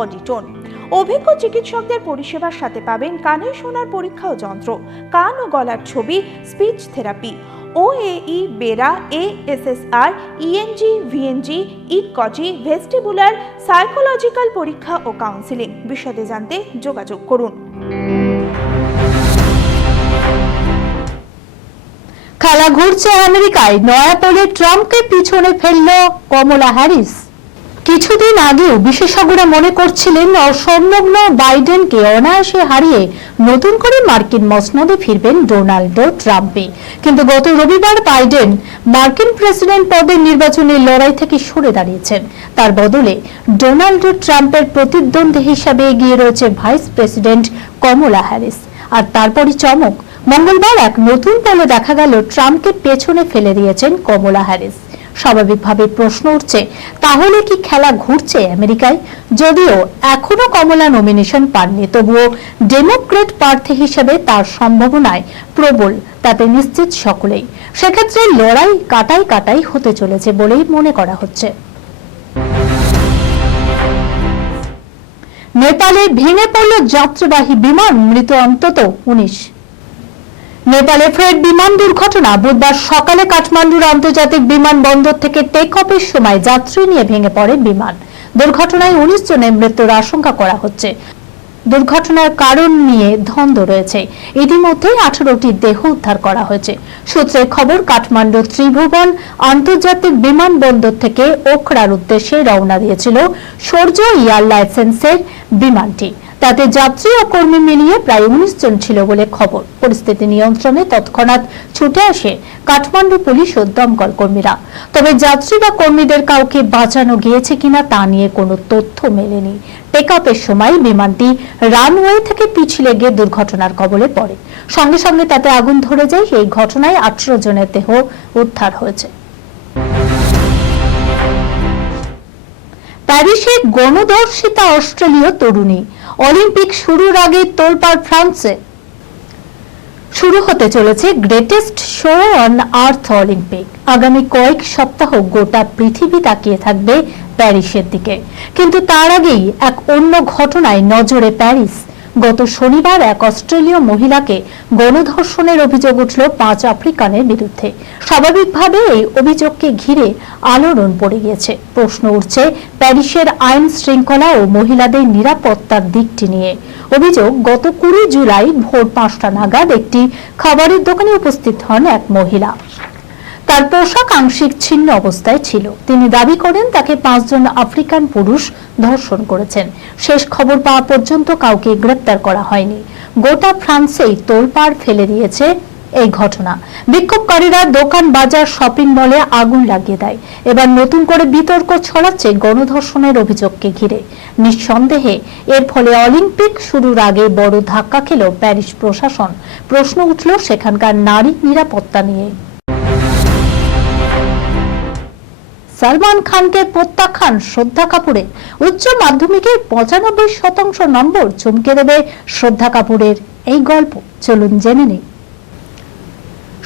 অডিটন অভিজ্ঞ চিকিৎসকদের পরিষেবার সাথে পাবেন কানে শোনার পরীক্ষা ও যন্ত্র, কান ও গলার ছবি, speech therapy, OAE, BERA ASSR ENG, VNG ইটকজি vestibular, psychological পরীক্ষা ও কাউন্সিলিং। বিশদে জানতে যোগাযোগ করুন। খেলা ঘুরছে আমেরিকায় নয়া পোলে ট্রাম্পকে পিছনে ফেলল কমলা হ্যারিস। কিছুদিন আগেও বিশেষজ্ঞরা মনে করছিলেন অসংলগ্ন বাইডেনকে অনায়াসে হারিয়ে নতুন করে মার্কিন মসনদে ফিরবেন ডোনাল্ডো ট্রাম্পে কিন্তু গত রবিবার বাইডেন মার্কিন প্রেসিডেন্ট পদের নির্বাচনের লড়াই থেকে সরে দাঁড়িয়েছেন। তার বদলে ডোনাল্ড ট্রাম্পের প্রতিদ্বন্দ্বী হিসাবে এগিয়ে রয়েছে ভাইস প্রেসিডেন্ট কমলা হ্যারিস। আর তারপরই চমক, মঙ্গলবার এক নতুন পোলে দেখা গেল ট্রাম্পকে পেছনে ফেলে দিয়েছেন কমলা হ্যারিস। স্বাভাবিকভাবে প্রশ্ন উঠছে, তাহলে কি খেলা ঘুরছে আমেরিকায়? যদিও এখনও কমলা নমিনেশন পাননি, তবুও ডেমোক্রেট প্রার্থী হিসেবে তার সম্ভাবনায় প্রবল, তাতে নিশ্চিত সকলেই। সেক্ষেত্রে লড়াই কাটাই কাটাই হতে চলেছে বলেই মনে করা হচ্ছে। নেপালে ভেঙে পড়ল যাত্রীবাহী বিমান, মৃত অন্তত উনিশ। নেপালে ফ্রেড বিমান দুর্ঘটনা। বুধবার সকালে কাঠমান্ডুর আন্তর্জাতিক বিমানবন্দর থেকে টেক অফের সময় যাত্রী নিয়ে ভেঙে পড়ে বিমান। দুর্ঘটনায় উনিশ জনের মৃত্যুর আশঙ্কা করা হচ্ছে। দুর্ঘটনার কারণ নিয়ে ধন্দ রয়েছে। ইতিমধ্যে আঠারোটি দেহ উদ্ধার করা হয়েছে। সূত্রের খবর কাঠমান্ডু ত্রিভুবন আন্তর্জাতিক বিমানবন্দর থেকে ওখরার উদ্দেশ্যে রওনা দিয়েছিল সূর্য এয়ার লাইসেন্সের বিমানটি। তাতে যাত্রী ও কর্মী মিলিয়ে প্রায় উনিশ জন ছিল বলে খবর। পরিস্থিতি নিয়ন্ত্রণে তৎক্ষণাৎ ছুটে আসে কাঠমান্ডু পুলিশ ও দমকল কর্মীরা। তবে যাত্রী বা কর্মীদের কাউকে বাঁচানো গিয়েছে কিনা তা নিয়ে কোনো তথ্য মেলেনি। টেকআপের সময় বিমানটি রানওয়ে থেকে পিছলে গিয়ে দুর্ঘটনার কবলে পড়ে। সঙ্গে সঙ্গে তাতে আগুন ধরে যায়। এই ঘটনায় আঠারো জনের দেহ উদ্ধার হয়েছে। প্যারিসে গণদর্শিতা অস্ট্রেলীয় তরুণী অলিম্পিক শুরুর আগে তোলপাড় ফ্রান্সে। শুরু হতে চলেছে greatest show on earth Olympic. আগামী কয়েক সপ্তাহ গোটা পৃথিবী তাকিয়ে থাকবে প্যারিসের দিকে। কিন্তু তার আগেই এক অন্য ঘটনায় নজরে প্যারিস। গত শনিবার এক অস্ট্রেলীয় মহিলাকে গণধর্ষণের অভিযোগ উঠল পাঁচ আফ্রিকানের বিরুদ্ধে। স্বাভাবিকভাবে এই অভিযোগকে ঘিরে আলোড়ন পড়ে গিয়েছে। প্রশ্ন উঠছে, প্যারিসের আইন শৃঙ্খলা ও মহিলাদের নিরাপত্তার দিকটি নিয়ে। অভিযোগ, গত কুড়ি জুলাই ভোর পাঁচটা নাগাদ একটি খাবারের দোকানে উপস্থিত হন এক মহিলা। তার পোশাক আংশিক ছিন্ন অবস্থায় ছিল। তিনি দাবি করেন, তাকে পাঁচজন আফ্রিকান পুরুষ ধর্ষণ করেছেন। শেষ খবর পাওয়া পর্যন্ত কাউকে গ্রেপ্তার করা হয়নি। গোটা ফ্রান্সেই তোলপাড় ফেলে দিয়েছে এই ঘটনা। বিক্ষোভকারীরা দোকান, বাজার, শপিং মলে আগুন লাগিয়ে দেয়। এবার নতুন করে বিতর্ক ছড়াচ্ছে গণধর্ষণের অভিযোগকে ঘিরে। নিঃসন্দেহে, এর ফলে অলিম্পিক শুরুর আগে বড় ধাক্কা খেল প্যারিস প্রশাসন। প্রশ্ন উঠল সেখানকার নারী নিরাপত্তা নিয়ে। সালমান খানকে প্রত্যাখ্যান শ্রদ্ধা কাপুরে উচ্চ মাধ্যমিকের পঁচানব্বই শতাংশ নম্বর চমকে দেবে শ্রদ্ধা কাপুরের। এই গল্প চলুন জেনে নিই।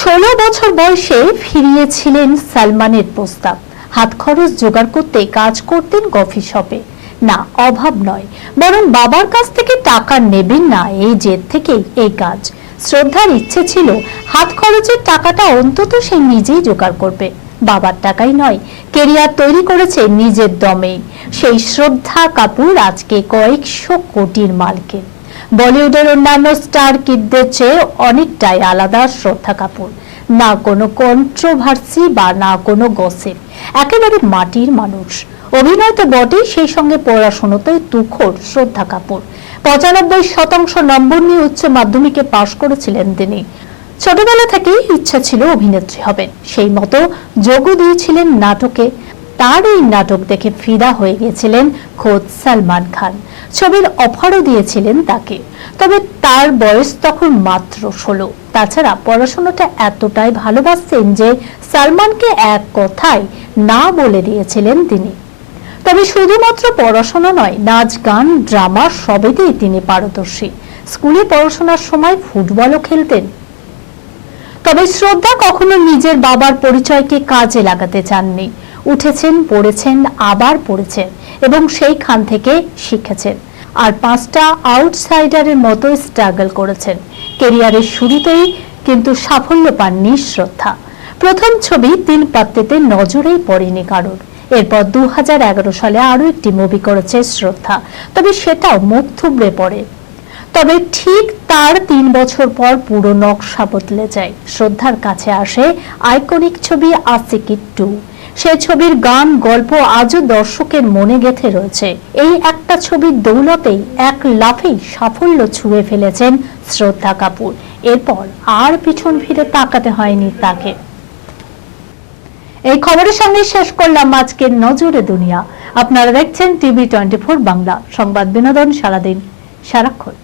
ষোলো বছর বয়সে ফিরিয়েছিলেন সালমানের প্রস্তাব। হাত খরচ জোগাড় করতে কাজ করতেন কফি শপে। না, অভাব নয়। বরং বাবার কাছ থেকে টাকা নেবেন না, এই জেদ থেকেই এই কাজ। শ্রদ্ধার ইচ্ছে ছিল, হাত খরচের টাকাটা অন্তত সে নিজেই জোগাড় করবে। বাবার টাকাই নয়, কেরিয়ার তৈরি করেছে নিজের দমেই সেই শ্রদ্ধা কাপুর আজকে কয়েকশো কোটির মালকে। বলিউডের অন্যান্য স্টার কিডদের চেয়ে অনেকটাই আলাদা শ্রদ্ধা কাপুর। না কোনো কন্ট্রোভার্সি বা না কোনো গসিপ একেবারে মাটির মানুষ। অভিনয় তো বটেই, সেই সঙ্গে পড়াশোনাতে তুখোর শ্রদ্ধা কাপুর। পঁচানব্বই শতাংশ নম্বর নিয়ে উচ্চ মাধ্যমিকে পাশ করেছিলেন তিনি। ছোটবেলা থেকেই ইচ্ছা ছিল অভিনেত্রী হবেন। সেই মতো যোগও দিয়েছিলেন নাটকে। তার এই নাটক দেখে ফিদা হয়ে গিয়েছিলেন খোদ সালমান খান। ছবির অফারও দিয়েছিলেন তাকে। তবে তার বয়স তখন মাত্র ষোলো। তাছাড়া পড়াশোনাটা এতটাই ভালোবাসতেন যে সালমানকে এক কথায় না বলে দিয়েছিলেন তিনি। তবে শুধুমাত্র পড়াশোনা নয়, নাচ, গান, ড্রামা সবেতেই তিনি পারদর্শী। স্কুলে পড়াশোনার সময় ফুটবলও খেলতেন। তবে শ্রদ্ধা কখনো নিজের বাবার পরিচয়কে কাজে লাগাতে চাননি। উঠেছেন, পড়েছেন, আবার পড়েছেন এবং সেইখান থেকে শিখেছেন। আর পাঁচটা আউটসাইডারের মতো স্ট্রাগল করেছেন। কেরিয়ারের শুরুতেই কিন্তু সাফল্য পাননি শ্রদ্ধা। প্রথম ছবি তিন পাত্রেতে নজরেই পড়েনি কারোর। এরপর দু হাজার এগারো সালে আরও একটি মুভি করেছে শ্রদ্ধা। তবে সেটাও মুখ থুবড়ে পড়ে। তবে ঠিক তার তিন বছর পর পুরো নকশা বদলে যায়। শ্রদ্ধার কাছে আসে আইকনিক ছবি আসিকি টু সেই ছবির গান, গল্প আজও দর্শকের মনে গেথে রয়েছে। এই একটা ছবির দৌলতেই এক লাফেই সাফল্য ছুঁয়ে ফেলেছেন শ্রদ্ধা কাপুর। এরপর আর পিছন ফিরে তাকাতে হয়নি তাকে। এই খবরের সঙ্গে শেষ করলাম আজকের নজরে দুনিয়া। আপনারা দেখছেন টিভি টোয়েন্টি ফোর বাংলা। সংবাদ বিনোদন সারাদিন। সারাক্ষণ।